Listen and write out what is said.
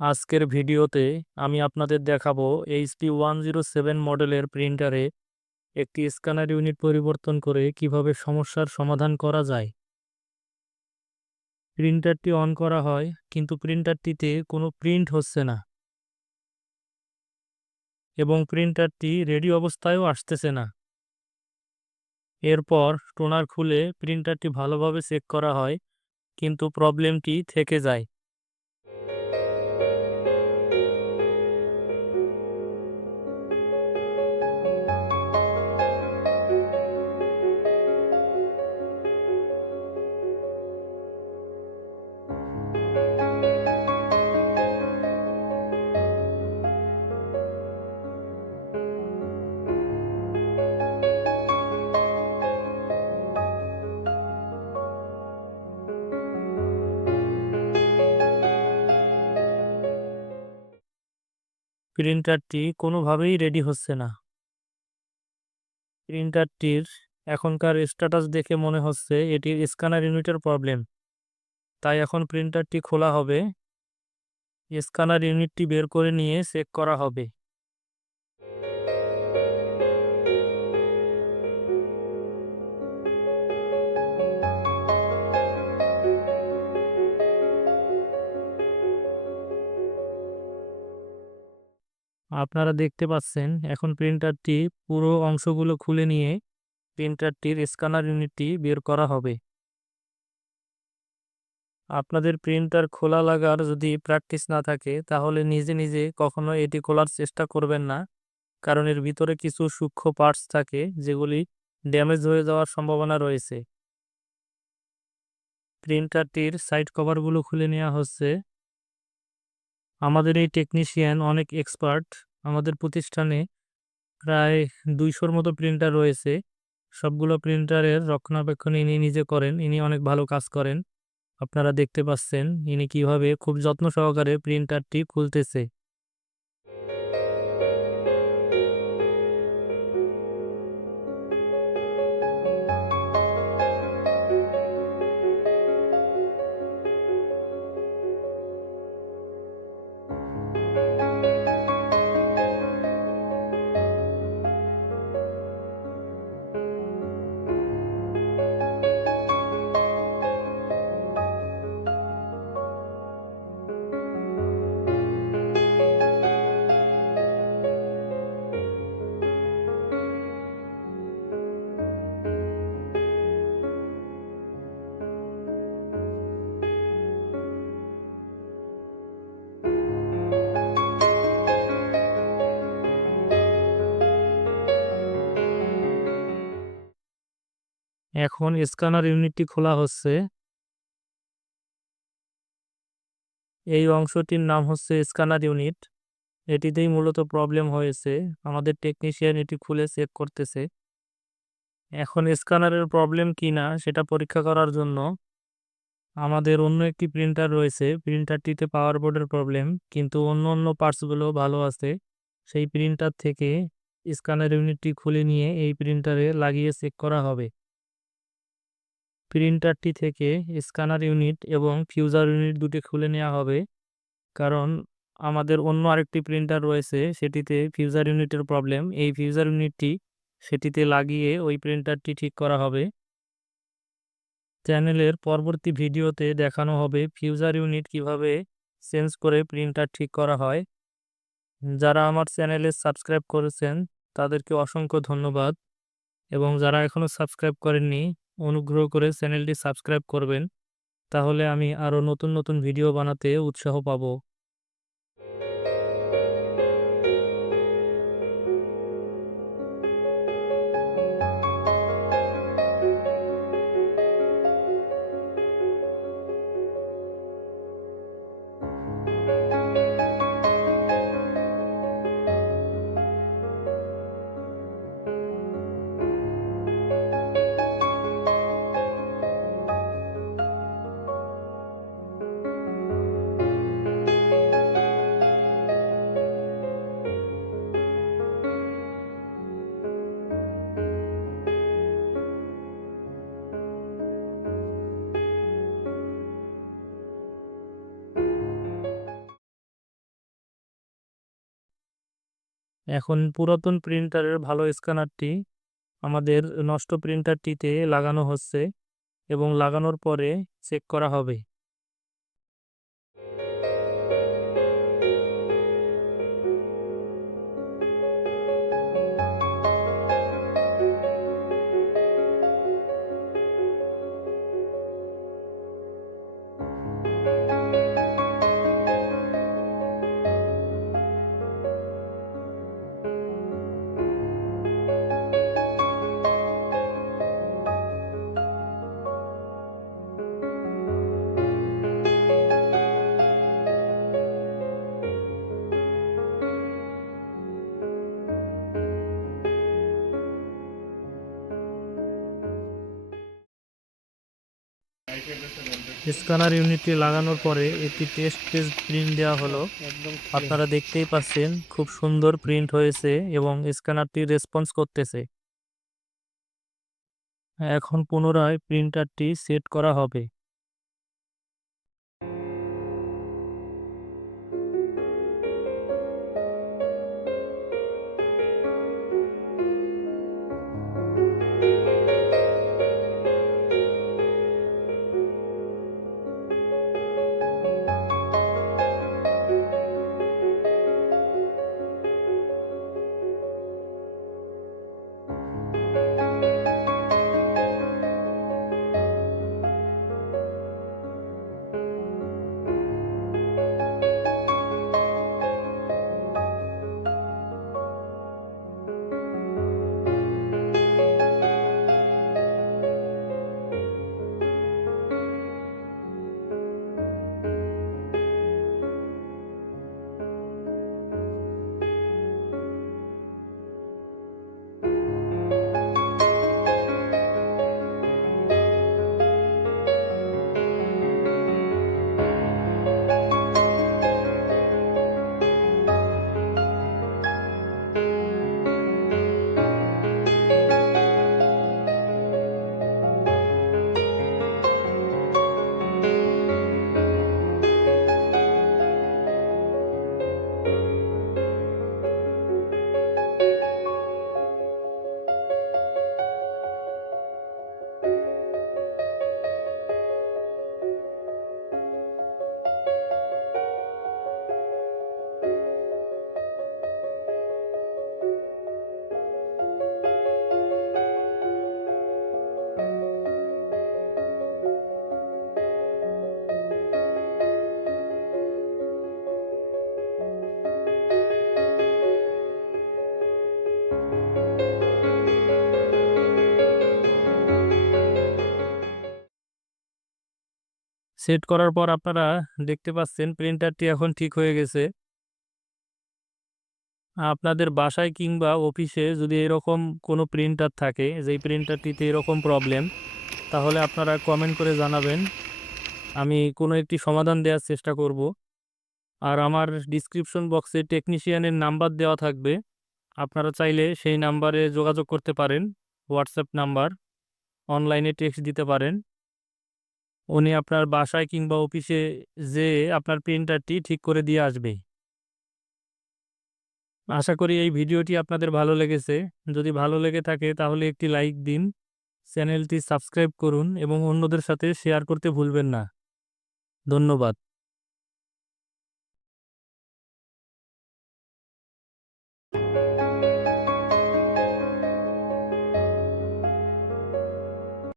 আজকের ভিডিওতে আমি আপনাদের দেখাবো এইচপি ওয়ান জিরো সেভেন মডেলের প্রিন্টারে একটি স্ক্যানার ইউনিট পরিবর্তন করে কীভাবে সমস্যার সমাধান করা যায়। প্রিন্টারটি অন করা হয়, কিন্তু প্রিন্টারটিতে কোনো প্রিন্ট হচ্ছে না। এবং প্রিন্টারটি রেডি অবস্থায়ও আসতেছে না। এরপর টোনার খুলে প্রিন্টারটি ভালোভাবে চেক করা হয়, কিন্তু প্রবলেমটি থেকে যায়। প্রিন্টারটি কোনোভাবেই রেডি হচ্ছে না। প্রিন্টারটির এখনকার স্ট্যাটাস দেখে মনে হচ্ছে এটি স্ক্যানার ইউনিটের প্রবলেম তাই এখন প্রিন্টারটি খোলা হবে। স্ক্যানার ইউনিটটি বের করে নিয়ে চেক করা হবে। আপনারা দেখতে পাচ্ছেন, এখন প্রিন্টারটি পুরো অংশগুলো খুলে নিয়ে প্রিন্টারটির স্ক্যানার ইউনিটটি বের করা হবে। আপনাদের প্রিন্টার খোলা লাগার যদি প্র্যাকটিস না থাকে, তাহলে নিজে নিজে কখনো এটি খোলার চেষ্টা করবেন না, কারণ এর ভিতরে কিছু সূক্ষ্ম পার্টস থাকে, যেগুলি ড্যামেজ হয়ে যাওয়ার সম্ভাবনা রয়েছে। প্রিন্টারটির সাইড কভারগুলো খুলে নেওয়া হচ্ছে। আমাদের এই টেকনিশিয়ান অনেক এক্সপার্ট আমাদের প্রতিষ্ঠানে প্রায় দুইশোর মতো প্রিন্টার রয়েছে। সবগুলো প্রিন্টারের রক্ষণাবেক্ষণ ইনি নিজে করেন, ইনি অনেক ভালো কাজ করেন। আপনারা দেখতে পাচ্ছেন ইনি কীভাবে খুব যত্ন সহকারে প্রিন্টারটি খুলতেছে। এখন স্ক্যানার ইউনিটটি খোলা হচ্ছে। এই অংশটির নাম হচ্ছে স্ক্যানার ইউনিট এটিতেই মূলত প্রবলেম হয়েছে। আমাদের টেকনিশিয়ান এটি খুলে চেক করতেছে। এখন স্ক্যানারের প্রবলেম কি না সেটা পরীক্ষা করার জন্য আমাদের অন্য একটি প্রিন্টার রয়েছে। প্রিন্টারটিতে পাওয়ার বোর্ডের প্রবলেম কিন্তু অন্য অন্য পার্টসগুলো ভালো আছে। সেই প্রিন্টার থেকে স্ক্যানার ইউনিটটি খুলে নিয়ে এই প্রিন্টারে লাগিয়ে চেক করা হবে। প্রিন্টারটি থেকে স্ক্যানার ইউনিট এবং ফিউজার ইউনিট দুটি খুলে নেওয়া হবে। কারণ আমাদের অন্য আরেকটি প্রিন্টার রয়েছে, সেটিতে ফিউজার ইউনিটের প্রবলেম। এই ফিউজার ইউনিটটি সেটিতে লাগিয়ে ওই প্রিন্টারটি ঠিক করা হবে। চ্যানেলের পরবর্তী ভিডিওতে দেখানো হবে ফিউজার ইউনিট কীভাবে চেঞ্জ করে প্রিন্টার ঠিক করা হয়। যারা আমার চ্যানেলে সাবস্ক্রাইব করেছেন, তাদেরকে অসংখ্য ধন্যবাদ। এবং যারা এখনও সাবস্ক্রাইব করেননি অনুগ্রহ করে চ্যানেলটি সাবস্ক্রাইব করবেন। তাহলে আমি আরও নতুন নতুন ভিডিও বানাতে উৎসাহ পাবো। এখন পুরাতন প্রিন্টারের ভালো স্ক্যানারটি আমাদের নষ্ট প্রিন্টারটিতে লাগানো হচ্ছে এবং লাগানোর পরে চেক করা হবে। স্ক্যানার ইউনিটটি লাগানোর পরে একটি টেস্ট পেজ প্রিন্ট দেওয়া হলো। আপনারা দেখতেই পাচ্ছেন খুব সুন্দর প্রিন্ট হয়েছে এবং স্ক্যানারটি রেসপন্স করতেছে। এখন পুনরায় প্রিন্টারটি সেট করা হবে। সেট করার পর আপনারা দেখতে পাচ্ছেন প্রিন্টারটি এখন ঠিক হয়ে গেছে। আপনাদের বাসায় কিংবা অফিসে যদি এরকম কোনো প্রিন্টার থাকে, যেই প্রিন্টারটিতে এরকম প্রবলেম, তাহলে আপনারা কমেন্ট করে জানাবেন। আমি কোনো একটি সমাধান দেওয়ার চেষ্টা করব। আর আমার ডিসক্রিপশন বক্সে টেকনিশিয়ানের নাম্বার দেওয়া থাকবে। আপনারা চাইলে সেই নাম্বারে যোগাযোগ করতে পারেন, হোয়াটসঅ্যাপ নাম্বার, অনলাইনে টেক্সট দিতে পারেন। উনি আপনার বাসায় কিংবা অফিসে যে আপনার প্রিন্টারটি ঠিক করে দিয়ে আসবে। আশা করি এই ভিডিওটি আপনাদের ভালো লেগেছে। যদি ভালো লেগে থাকে তাহলে একটি লাইক দিন, চ্যানেলটি সাবস্ক্রাইব করুন এবং অন্যদের সাথে শেয়ার করতে ভুলবেন না। ধন্যবাদ।